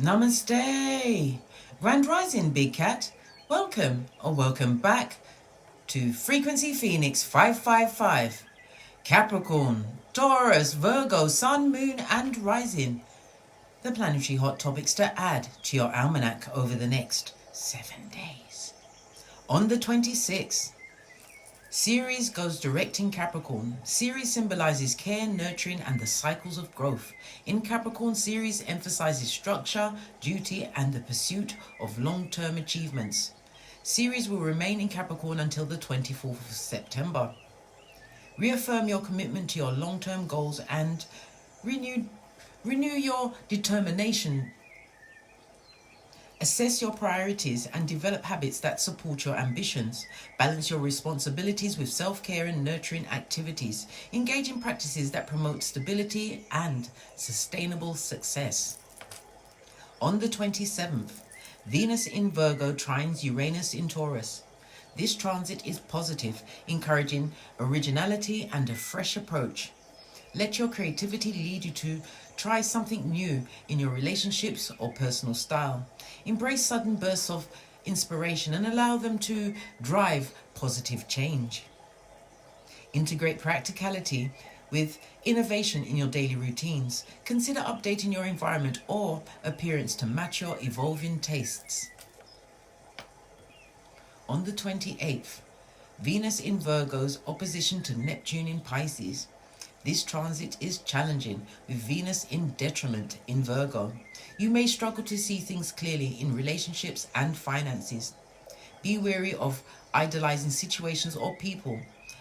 Namaste! Grand Rising, Big Cat. Welcome or welcome back to Frequency Phoenix 555. Capricorn, Taurus, Virgo, Sun, Moon and Rising. The planetary hot topics to add to your almanac over the next 7 days. On the 26th, Ceres goes direct in Capricorn. Ceres symbolizes care, nurturing, and the cycles of growth. In Capricorn, Ceres emphasizes structure, duty, and the pursuit of long-term achievements. Ceres will remain in Capricorn until the 24th of September. Reaffirm your commitment to your long-term goals and renew your determination. Assess your priorities and develop habits that support your ambitions. Balance your responsibilities with self-care and nurturing activities. Engage in practices that promote stability and sustainable success. On the 27th, Venus in Virgo trines Uranus in Taurus. This transit is positive, encouraging originality and a fresh approach. Let your creativity lead you to try something new in your relationships or personal style. Embrace sudden bursts of inspiration and allow them to drive positive change. Integrate practicality with innovation in your daily routines. Consider updating your environment or appearance to match your evolving tastes. On the 28th, Venus in Virgo's opposition to Neptune in Pisces. This transit is challenging, with Venus in detriment in Virgo. You may struggle to see things clearly in relationships and finances. Be wary of idolizing situations or people,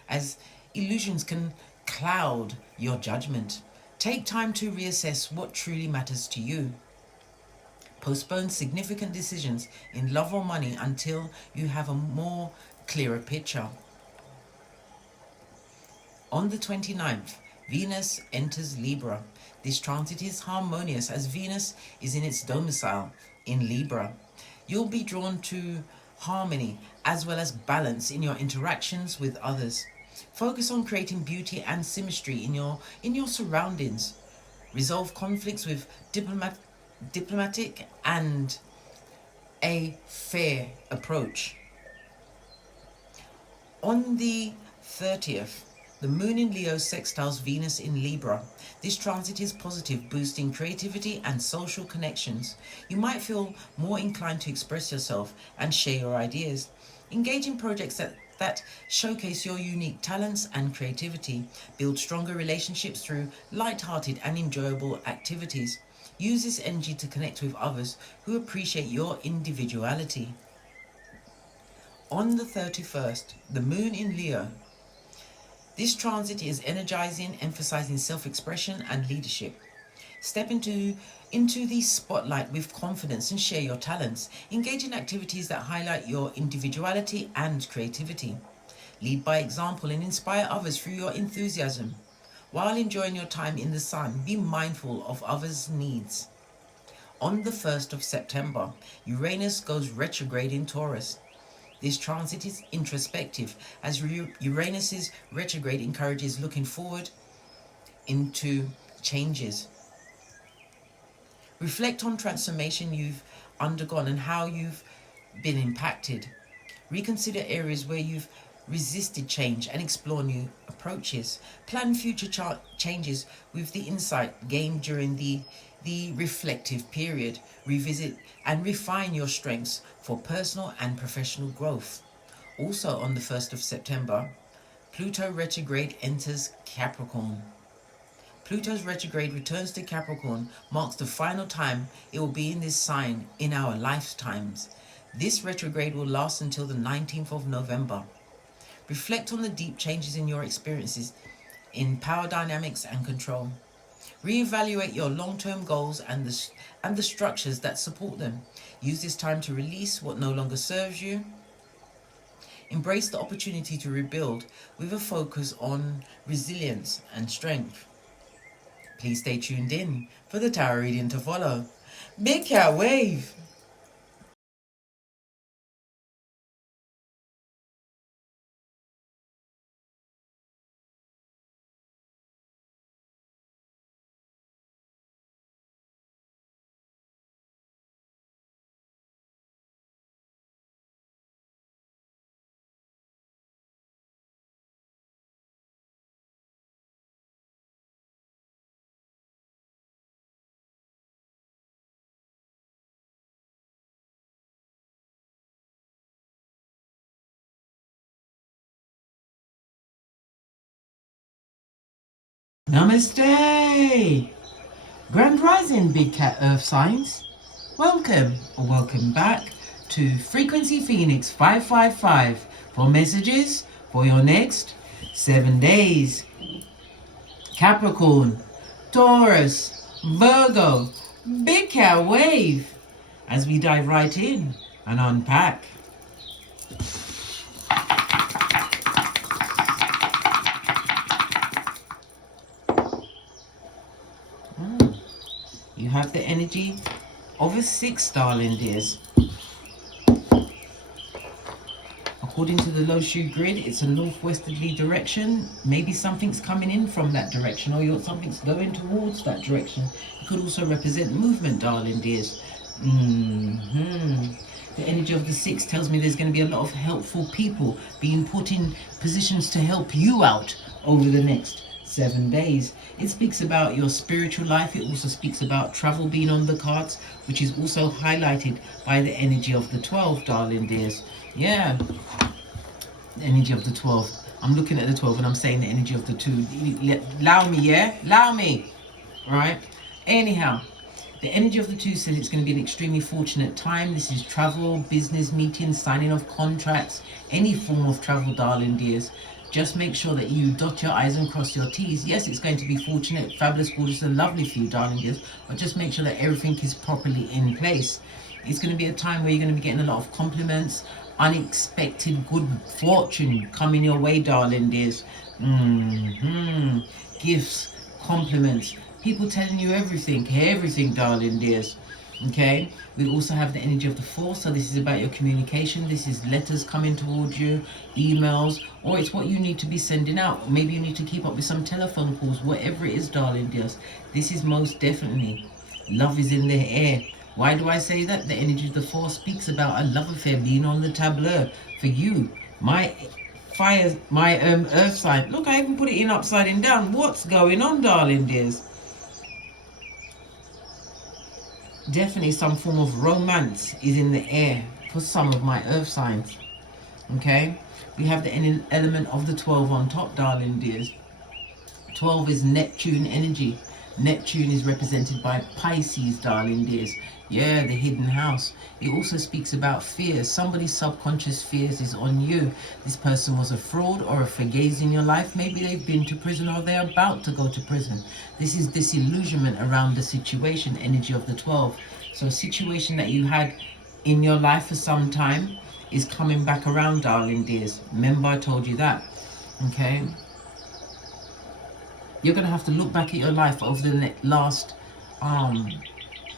as illusions can cloud your judgment. Take time to reassess what truly matters to you. Postpone significant decisions in love or money until you have a more clearer picture. On the 29th, Venus enters Libra. This transit is harmonious as Venus is in its domicile in Libra. You'll be drawn to harmony as well as balance in your interactions with others. Focus on creating beauty and symmetry in your surroundings. Resolve conflicts with diplomatic and a fair approach. On the 30th, the Moon in Leo sextiles Venus in Libra. This transit is positive, boosting creativity and social connections. You might feel more inclined to express yourself and share your ideas. Engage in projects that showcase your unique talents and creativity. Build stronger relationships through light-hearted and enjoyable activities. Use this energy to connect with others who appreciate your individuality. On the 31st, the Moon in Leo. This transit is energizing, emphasizing self-expression and leadership. Step into the spotlight with confidence and share your talents. Engage in activities that highlight your individuality and creativity. Lead by example and inspire others through your enthusiasm. While enjoying your time in the sun, be mindful of others' needs. On the 1st of September, Uranus goes retrograde in Taurus. This transit is introspective, as Uranus's retrograde encourages looking forward into changes. Reflect on transformation you've undergone and how you've been impacted. Reconsider areas where you've resisted change and explore new approaches. Plan future changes with the insight gained during the reflective period. Revisit and refine your strengths for personal and professional growth. Also on the 1st of September, Pluto retrograde enters Capricorn. Pluto's retrograde returns to Capricorn marks the final time it will be in this sign in our lifetimes. This retrograde will last until the 19th of November. Reflect on the deep changes in your experiences in power dynamics and control. Reevaluate your long-term goals and the structures that support them. Use this time to release what no longer serves you. Embrace the opportunity to rebuild with a focus on resilience and strength. Please stay tuned in for the tarot reading to follow. Big Cat Wave! Namaste! Grand Rising, Big Cat Earth Signs. Welcome or welcome back to Frequency Phoenix 555 for messages for your next 7 days. Capricorn, Taurus, Virgo, Big Cat Wave. As we dive right in and unpack. You have the energy of a 6, darling dears. According to the Lo-Shu grid, it's a northwesterly direction. Maybe something's coming in from that direction, or something's going towards that direction. It could also represent movement, darling dears. The energy of the 6 tells me there's going to be a lot of helpful people being put in positions to help you out over the next 7 days. It speaks about your spiritual life. It also speaks about travel being on the cards, which is also highlighted by the energy of the 12, darling dears. Yeah, the energy of the 12. I'm looking at the 12 and I'm saying the energy of the 2. Allow me, yeah? Allow me. All right? Anyhow, the energy of the 2 says it's going to be an extremely fortunate time. This is travel, business meetings, signing of contracts, any form of travel, darling dears. Just make sure that you dot your I's and cross your T's. Yes, it's going to be fortunate, fabulous, gorgeous, and lovely for you, darling dears. But just make sure that everything is properly in place. It's going to be a time where you're going to be getting a lot of compliments, unexpected good fortune coming your way, darling dears. Gifts, compliments, people telling you everything, darling dears. Okay, we also have the energy of the 4, so this is about your communication. This is letters coming towards you, emails, or it's what you need to be sending out. Maybe you need to keep up with some telephone calls, whatever it is, darling dears. This is most definitely love is in the air. Why do I say that? The energy of the 4 speaks about a love affair being on the tableau for you, my fire, my earth sign. Look, I even put it in upside down. What's going on, darling dears? Definitely some form of romance is in the air for some of my earth signs. Okay, we have the element of the 12 on top, darling dears. 12 is Neptune energy. Neptune is represented by Pisces, darling dears. Yeah, the hidden house. It also speaks about fears. Somebody's subconscious fears is on you. This person was a fraud or a fugazi in your life. Maybe they've been to prison or they're about to go to prison. This is disillusionment around the situation, energy of the 12. So a situation that you had in your life for some time is coming back around, darling dears. Remember I told you that. Okay. You're going to have to look back at your life over the last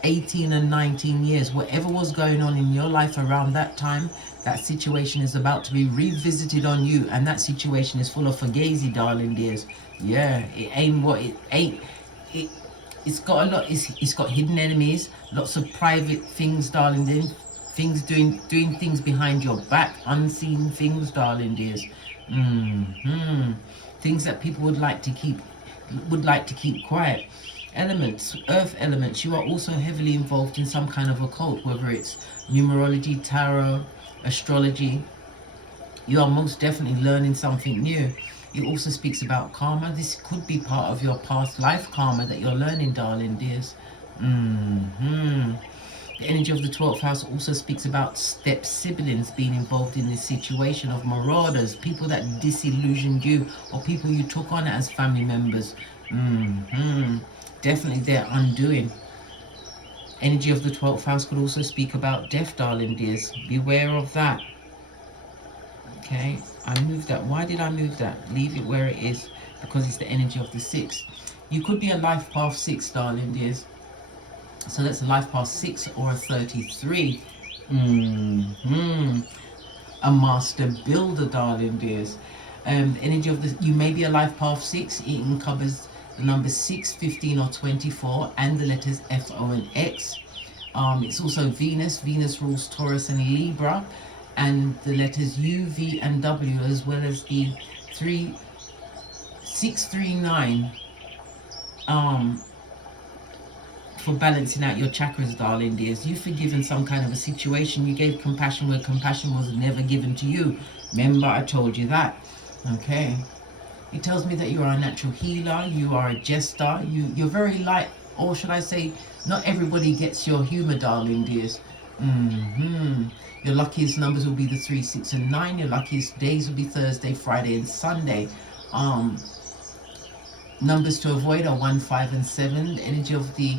18 and 19 years. Whatever was going on in your life around that time, that situation is about to be revisited on you. And that situation is full of fugazi, darling dears. Yeah, it ain't what it ain't. It's got a lot. It's got hidden enemies, lots of private things, darling dears. Things doing things behind your back, unseen things, darling dears. Things that people would like to keep quiet. Elements, earth elements, you are also heavily involved in some kind of occult, whether it's numerology, tarot, astrology. You are most definitely learning something new. It also speaks about karma. This could be part of your past life karma that you're learning, darling dears. The energy of the 12th house also speaks about step siblings being involved in this situation of marauders, people that disillusioned you or people you took on as family members. Definitely their undoing. Energy of the 12th house could also speak about death, darling dears. Beware of that. Okay, I moved that. Why did I move that? Leave it where it is, because it's the energy of the 6. You could be a life path 6, darling dears. So that's a life path 6 or a 33. A master builder, darling dears. Energy of the, you may be a life path 6. It encompass the numbers 6, 15 or 24 and the letters F, O and X. It's also Venus. Venus rules Taurus and Libra, and the letters U, V and W, as well as the 639 for balancing out your chakras, darling dears. You've forgiven some kind of a situation. You gave compassion where compassion was never given to you. Remember I told you that. Okay. It tells me that you are a natural healer, you are a jester, you're very light, or should I say, not everybody gets your humor, darling dears. Your luckiest numbers will be the 3, 6, and 9. Your luckiest days will be Thursday, Friday, and Sunday. Numbers to avoid are 1, 5, and 7. The energy of the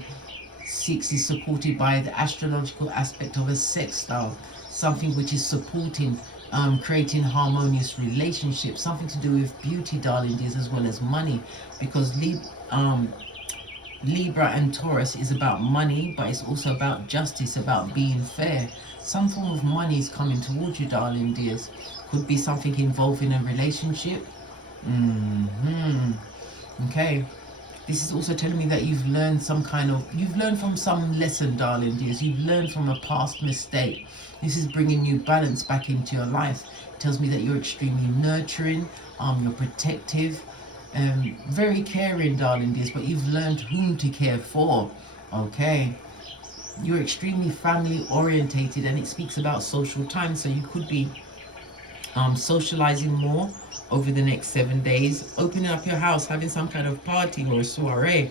6 is supported by the astrological aspect of a sextile, something which is supporting creating harmonious relationships, something to do with beauty, darling dears, as well as money, because Libra and Taurus is about money, but it's also about justice, about being fair. Some form of money is coming towards you, darling dears. Could be something involving a relationship. Okay. This is also telling me that you've learned you've learned from some lesson, darling dears. You've learned from a past mistake. This is bringing new balance back into your life. It tells me that you're extremely nurturing, you're protective, very caring, darling dears, but you've learned whom to care for. Okay. You're extremely family orientated, and it speaks about social time, so you could be socializing more over the next 7 days, opening up your house, having some kind of party or a soiree.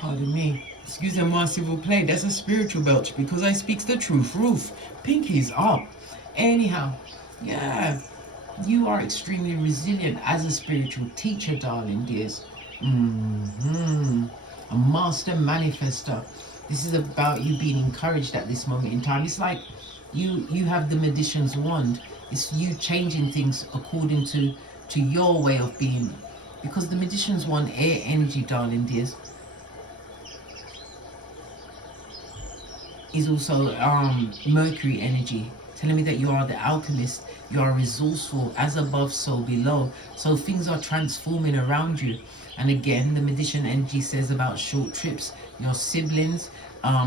Pardon me. Excusez-moi, s'il vous plaît. That's a spiritual belch because I speaks the truth. Roof. Pinky's up. Anyhow, yeah. You are extremely resilient as a spiritual teacher, darling dears. A master manifester. This is about you being encouraged at this moment in time. It's like you have the magician's wand. It's you changing things according to your way of being. Because the magician's wand, air energy, darling dears, is also Mercury energy, telling me that you are the alchemist, you are resourceful, as above so below. So things are transforming around you. And again, the magician energy says about short trips, your siblings,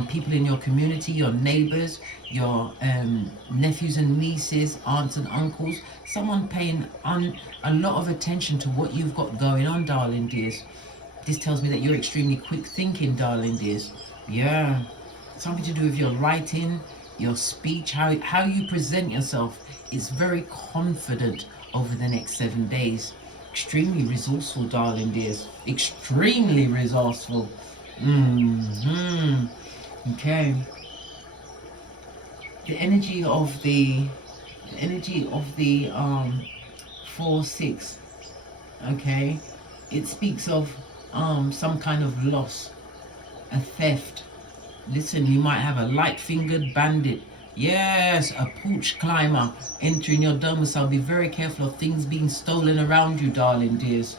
people in your community, your neighbors, your nephews and nieces, aunts and uncles, someone paying a lot of attention to what you've got going on, darling dears. This tells me that you're extremely quick thinking, darling dears. Yeah. Something to do with your writing, your speech, how you present yourself. It's very confident over the next 7 days. Extremely resourceful, darling dears. Extremely resourceful. Okay. The energy of the 4-6. Okay. It speaks of some kind of loss, a theft. Listen, you might have a light-fingered bandit. Yes, a porch climber entering your domicile. Be very careful of things being stolen around you, darling dears.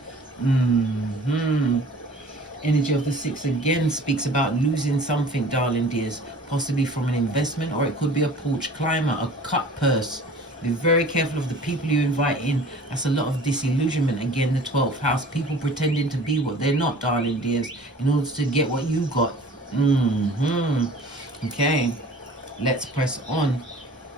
Energy of the 6 again speaks about losing something, darling dears. Possibly from an investment, or it could be a porch climber, a cut purse. Be very careful of the people you invite in. That's a lot of disillusionment. Again, the 12th house. People pretending to be what they're not, darling dears, in order to get what you got. Okay, let's press on.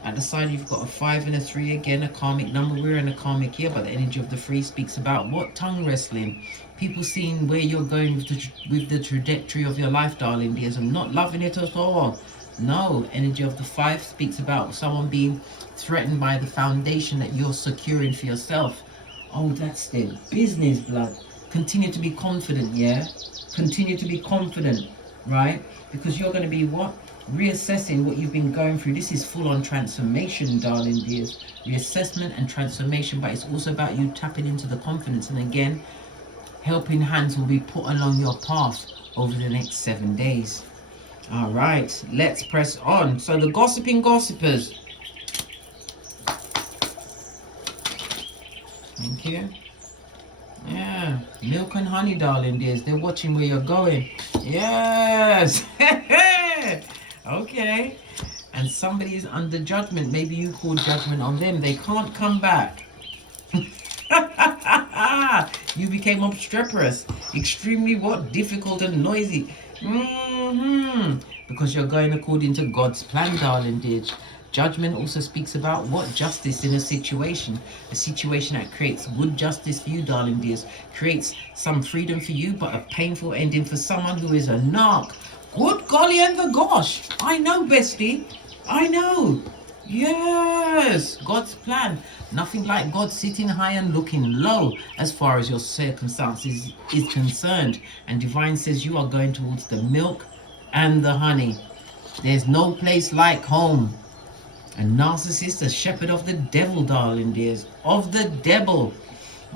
At the side you've got a 5 and a 3 again, a karmic number. We're in a karmic year, but the energy of the 3 speaks about what? Tongue wrestling. People seeing where you're going with the trajectory of your life, darling dears, and not loving it at all. No, energy of the 5 speaks about someone being threatened by the foundation that you're securing for yourself. Oh, that's their business, blood. Continue to be confident, yeah? Continue to be confident. Right? Because you're going to be what? Reassessing what you've been going through. This is full-on transformation, darling dears. Reassessment and transformation, but it's also about you tapping into the confidence. And again, helping hands will be put along your path over the next 7 days. All right, let's press on. So the gossiping gossipers. Thank you. Yeah, milk and honey, darling dears. They're watching where you're going. Yes. Okay. And somebody is under judgment. Maybe you call judgment on them. They can't come back. You became obstreperous. Extremely what? Difficult and noisy. Because you're going according to God's plan, darling dears. Judgment also speaks about what? Justice in a situation. A situation that creates good justice for you, darling dears. Creates some freedom for you, but a painful ending for someone who is a narc. Good golly and the gosh. I know, bestie. I know. Yes, God's plan. Nothing like God sitting high and looking low as far as your circumstances is concerned. And divine says you are going towards the milk and the honey. There's no place like home. A narcissist, a shepherd of the devil, darling dears. Of the devil.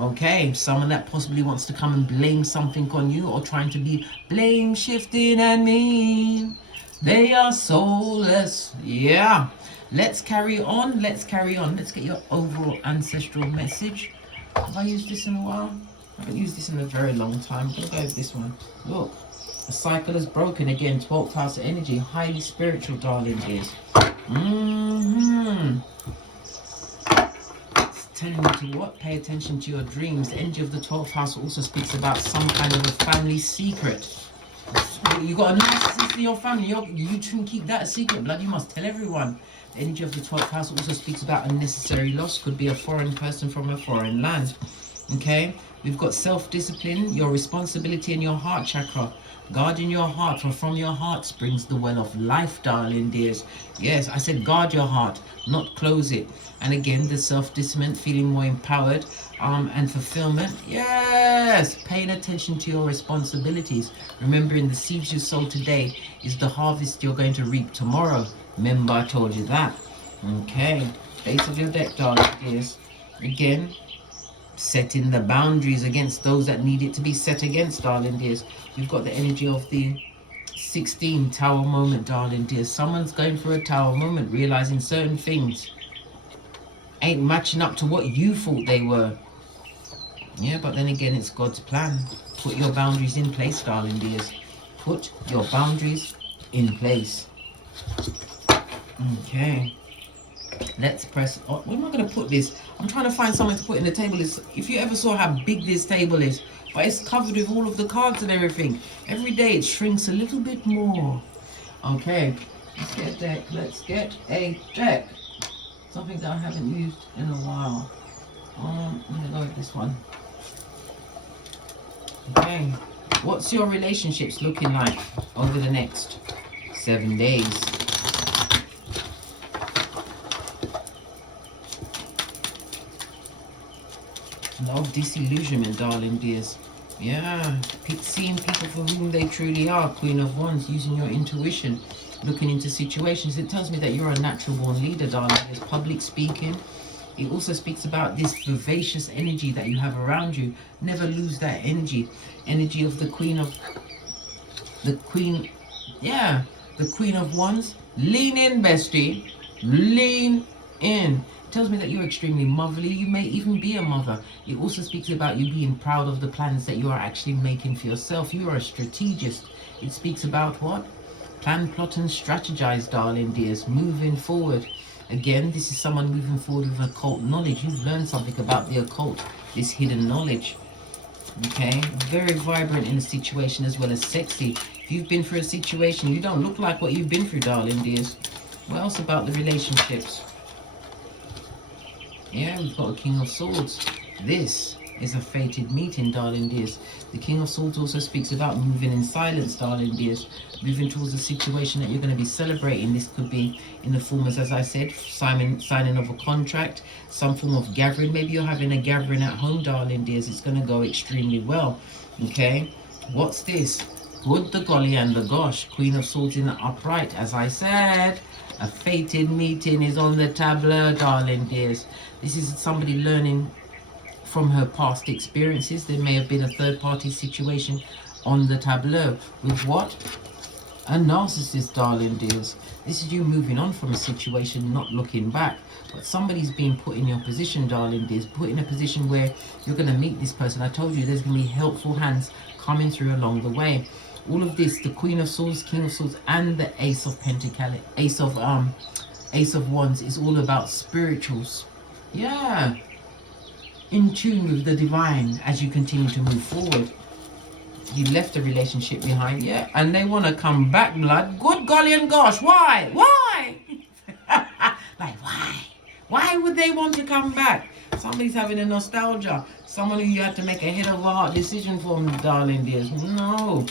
Okay, someone that possibly wants to come and blame something on you, or trying to be blame shifting and mean. They are soulless. Yeah. Let's carry on. Let's carry on. Let's get your overall ancestral message. Have I used this in a while? I haven't used this in a very long time. I'm going to go with this one. Look. The cycle is broken again. 12th house energy. Highly spiritual, darling dears. It's telling you to what? Pay attention to your dreams. The energy of the 12th house also speaks about some kind of a family secret. You got a narcissist in your family. You shouldn't keep that a secret, blood. You must tell everyone. The energy of the 12th house also speaks about unnecessary loss. Could be a foreign person from a foreign land. Okay? We've got self-discipline, your responsibility, and your heart chakra. Guarding your heart, for from your heart springs the well of life, darling dears. Yes, I said guard your heart, not close it. And again, the self-discipline, feeling more empowered and fulfillment. Yes, paying attention to your responsibilities. Remembering the seeds you sow today is the harvest you're going to reap tomorrow. Remember, I told you that. Okay, base of your deck, darling dears. Again, setting the boundaries against those that need it to be set against, darling dears. We've got the energy of the 16 tower moment, darling dears. Someone's going through a tower moment, realizing certain things ain't matching up to what you thought they were. Yeah, but then again, it's God's plan. Put your boundaries in place, darling dears. Put your boundaries in place. Okay. Let's press. Oh, where am I going to put this? I'm trying to find something to put in the table. If you ever saw how big this table is, but it's covered with all of the cards and everything. Every day it shrinks a little bit more. Okay, let's get a deck. Let's get a deck. Something that I haven't used in a while. I'm going to go with this one. Okay, what's your relationships looking like over the next 7 days? Love disillusionment, darling dears. Yeah, seeing people for whom they truly are. Queen of Wands, using your intuition, looking into situations. It tells me that you're a natural born leader, darling. There's public speaking. It also speaks about this vivacious energy that you have around you. Never lose that energy. Energy of the Queen of Wands. Lean in, bestie. Lean in. Tells me that you're extremely motherly. You may even be a mother. It also speaks about you being proud of the plans that you are actually making for yourself. You are a strategist. It speaks about what? Plan, plot, and strategize, darling dears. Moving forward. Again, this is someone moving forward with occult knowledge. You've learned something about the occult, this hidden knowledge. Okay, very vibrant in a situation as well as sexy. If you've been through a situation, you don't look like what you've been through, darling dears. What else about the relationships? Yeah, we've got a King of Swords. This is a fated meeting, darling dears. The King of Swords also speaks about moving in silence, darling dears. Moving towards a situation that you're going to be celebrating. This could be in the form, as I said, signing of a contract, some form of gathering. Maybe you're having a gathering at home, darling dears. It's going to go extremely well. Okay, what's this? Good, the golly, and the gosh. Queen of Swords in the upright, as I said. A fated meeting is on the tableau, darling dears. This is somebody learning from her past experiences. There may have been a third-party situation on the tableau. With what? A narcissist, darling dears. This is you moving on from a situation, not looking back. But somebody's being put in your position, darling dears. Put in a position where you're going to meet this person. I told you there's going to be helpful hands coming through along the way. All of this, the Queen of Swords, King of Swords, and the Ace of Pentacles, Ace of Wands, is all about spirituals. Yeah, in tune with the divine as you continue to move forward. You left a relationship behind, yeah, and they want to come back, blood. Good golly and gosh, why? Like, why? Why would they want to come back? Somebody's having a nostalgia. Someone who you had to make a head over heart decision for, darling dears. No.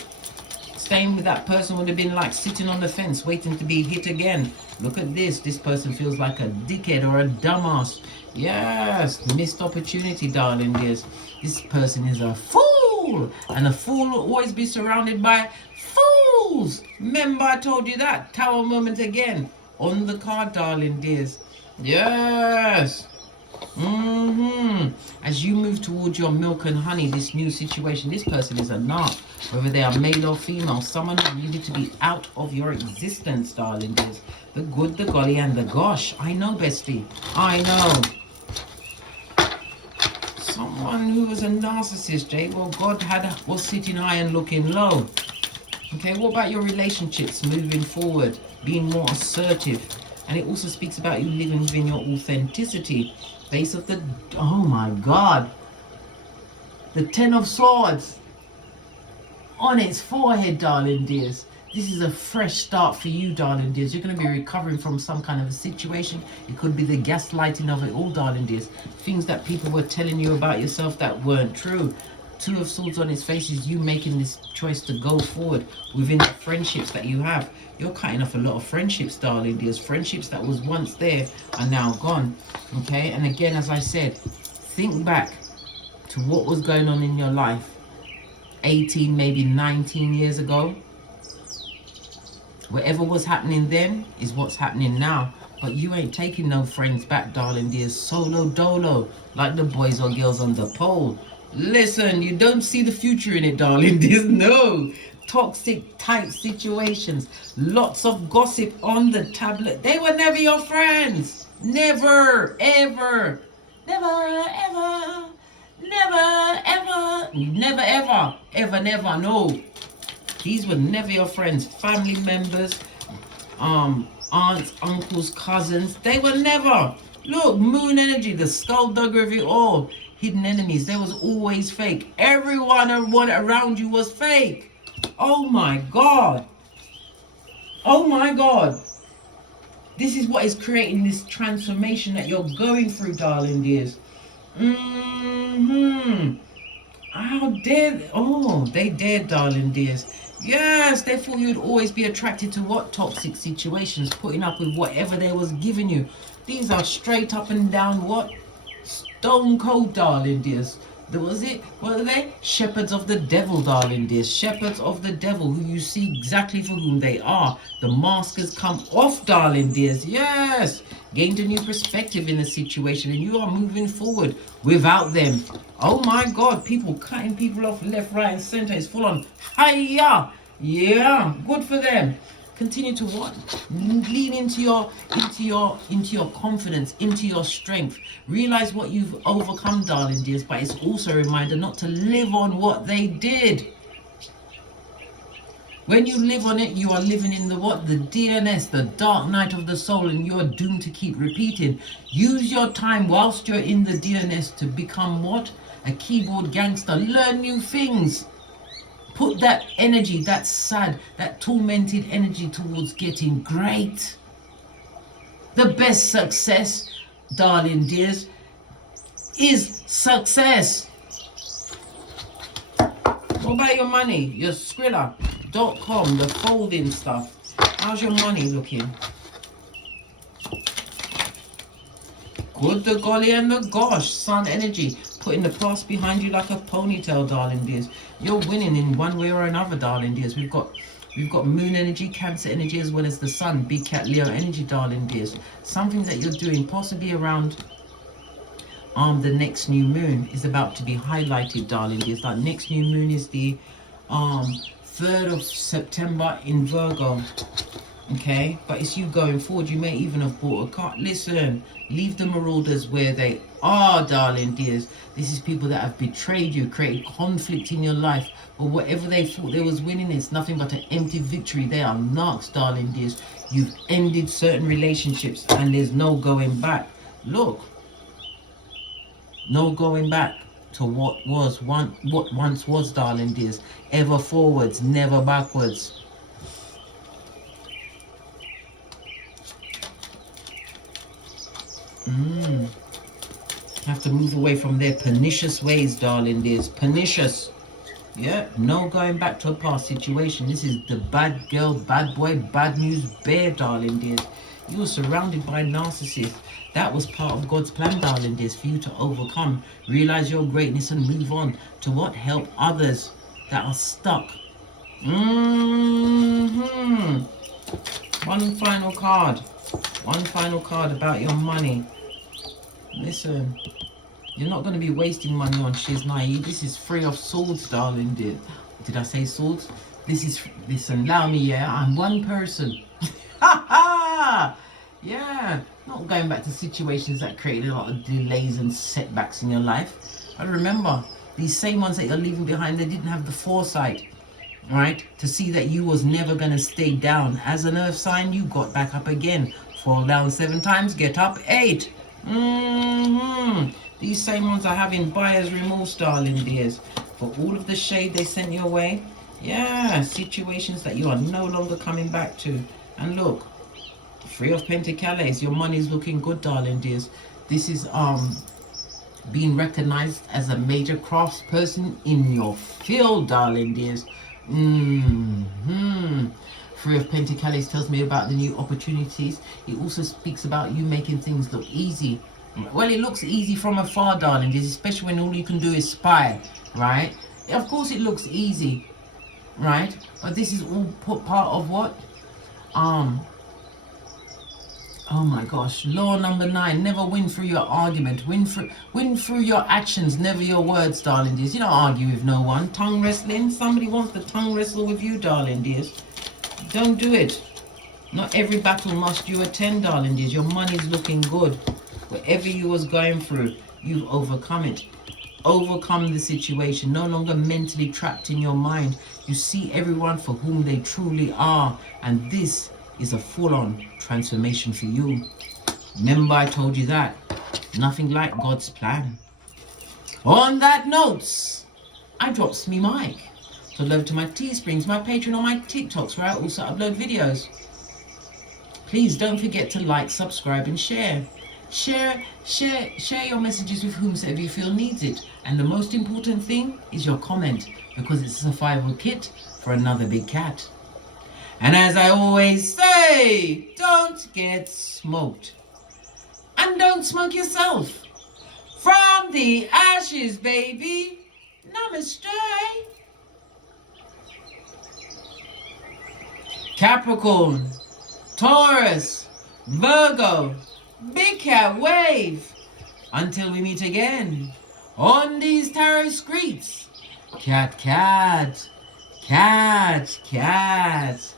staying with that person would have been like sitting on the fence waiting to be hit again. Look at this. This person feels like a dickhead or a dumbass. Yes, missed opportunity, darling dears. This person is a fool, and a fool will always be surrounded by fools. Remember I told you that. Tower moment again on the card, darling dears. Yes. As you move towards your milk and honey, this new situation, this person is a narc, whether they are male or female, someone who needed to be out of your existence, darling dears. The good, the golly, and the gosh. I know, bestie. I know. Someone who was a narcissist, Jay. Well, God was sitting high and looking low. Okay, what about your relationships moving forward, being more assertive? And it also speaks about you living within your authenticity. Base of the, oh my God, the Ten of Swords on its forehead, darling dears. This is a fresh start for you, darling dears. You're going to be recovering from some kind of a situation. It could be the gaslighting of it all, darling dears. Things that people were telling you about yourself that weren't true. Two of Swords on its face is you making this choice to go forward within the friendships that you have. You're cutting off a lot of friendships, darling dears. Friendships that was once there are now gone. Okay, and again, as I said, think back to what was going on in your life 18, maybe 19 years ago. Whatever was happening then is what's happening now. But you ain't taking no friends back, darling dears. Solo dolo, like the boys or girls on the pole. Listen, you don't see the future in it, darling. There's no toxic type situations. Lots of gossip on the tablet. They were never your friends. Never, ever. Never, ever. Never, ever. Never, ever. Ever, never. No. These were never your friends. Family members, aunts, uncles, cousins. They were never. Look, moon energy, the skulldugger of it all. Hidden enemies, they was always fake. Everyone around you was fake. Oh my God. Oh my God. This is what is creating this transformation that you're going through, darling dears. How dare they? Oh, they dared, darling dears. Yes, they thought you'd always be attracted to what? Toxic situations, putting up with whatever they was giving you. These are straight up and down what? Stone cold, darling dears. What are they? Shepherds of the devil, darling dears. Shepherds of the devil, who you see exactly for whom they are. The mask has come off, darling dears. Yes. Gained a new perspective in the situation, and you are moving forward without them. Oh my God, people cutting people off left, right, and center. It's full on. Hiya. Yeah, good for them. Continue to what? Lean into your confidence, into your strength. Realize what you've overcome, darling dears, but it's also a reminder not to live on what they did. When you live on it, you are living in the what? The DNS, the dark night of the soul, and you are doomed to keep repeating. Use your time whilst you're in the DNS to become what? A keyboard gangster. Learn new things. Put that energy, that sad, that tormented energy towards getting great. The best success, darling dears, is success. What about your money? Your Skrilla.com, the folding stuff. How's your money looking? Good, the golly, and the gosh. Sun energy. Putting the past behind you like a ponytail, darling dears. You're winning in one way or another, darling dears. We've got moon energy, Cancer energy, as well as the sun, big cat Leo energy, darling dears. Something that you're doing possibly around the next new moon is about to be highlighted, darling dears. That next new moon is the 3rd of September in Virgo. Okay, but it's you going forward. You may even have bought a car. Listen, leave the marauders where they are, darling dears. This is people that have betrayed you, created conflict in your life, or whatever they thought they was winning, it's nothing but an empty victory. They are narcs, darling dears. You've ended certain relationships and there's no going back. Look, no going back to what once was, darling dears. Ever forwards, never backwards. Have to move away from their pernicious ways, darling dears. Pernicious. Yeah, no going back to a past situation. This is the bad girl, bad boy, bad news bear, darling dears. You were surrounded by narcissists. That was part of God's plan, darling dears, for you to overcome, realize your greatness and move on to what? Help others that are stuck. One final card. One final card about your money. Listen. You're not going to be wasting money on shiznai. This is Three of Swords, darling. Did I say swords? Listen, allow me, yeah? I'm one person. Ha ha! Yeah. Not going back to situations that created a lot of delays and setbacks in your life. But remember, these same ones that you're leaving behind, they didn't have the foresight, right? To see that you was never going to stay down. As an earth sign, you got back up again. Fall down 7 times, get up 8. These same ones are having buyer's remorse, darling dears, for all of the shade they sent your way. Yeah, situations that you are no longer coming back to. And look, Three of Pentacles, your money's looking good, darling dears. This is being recognized as a major craftsperson in your field, darling dears. Three of Pentacles tells me about the new opportunities. It also speaks about you making things look easy. Well, it looks easy from afar, darling, especially when all you can do is spy, right? Of course it looks easy, right? But this is all part of what? Oh my gosh, law number 9, never win through your argument. Win through your actions, never your words, darling dears. You don't argue with no one. Tongue wrestling, somebody wants to tongue wrestle with you, darling dears. Don't do it. Not every battle must you attend, darling dears. Your money's looking good. Whatever you was going through, you've overcome it. Overcome the situation. No longer mentally trapped in your mind. You see everyone for whom they truly are. And this is a full-on transformation for you. Remember I told you that. Nothing like God's plan. On that note, I drops me mic. So love to my Teesprings, my Patreon, or my TikToks, where I also upload videos. Please don't forget to like, subscribe, and share. Share your messages with whomsoever you feel needs it. And the most important thing is your comment, because it's a survival kit for another big cat. And as I always say, don't get smoked. And don't smoke yourself. From the ashes, baby. Namaste. Capricorn, Taurus, Virgo, Big Cat Wave. Until we meet again on these tarot streets. Cat, cat, cat, cat.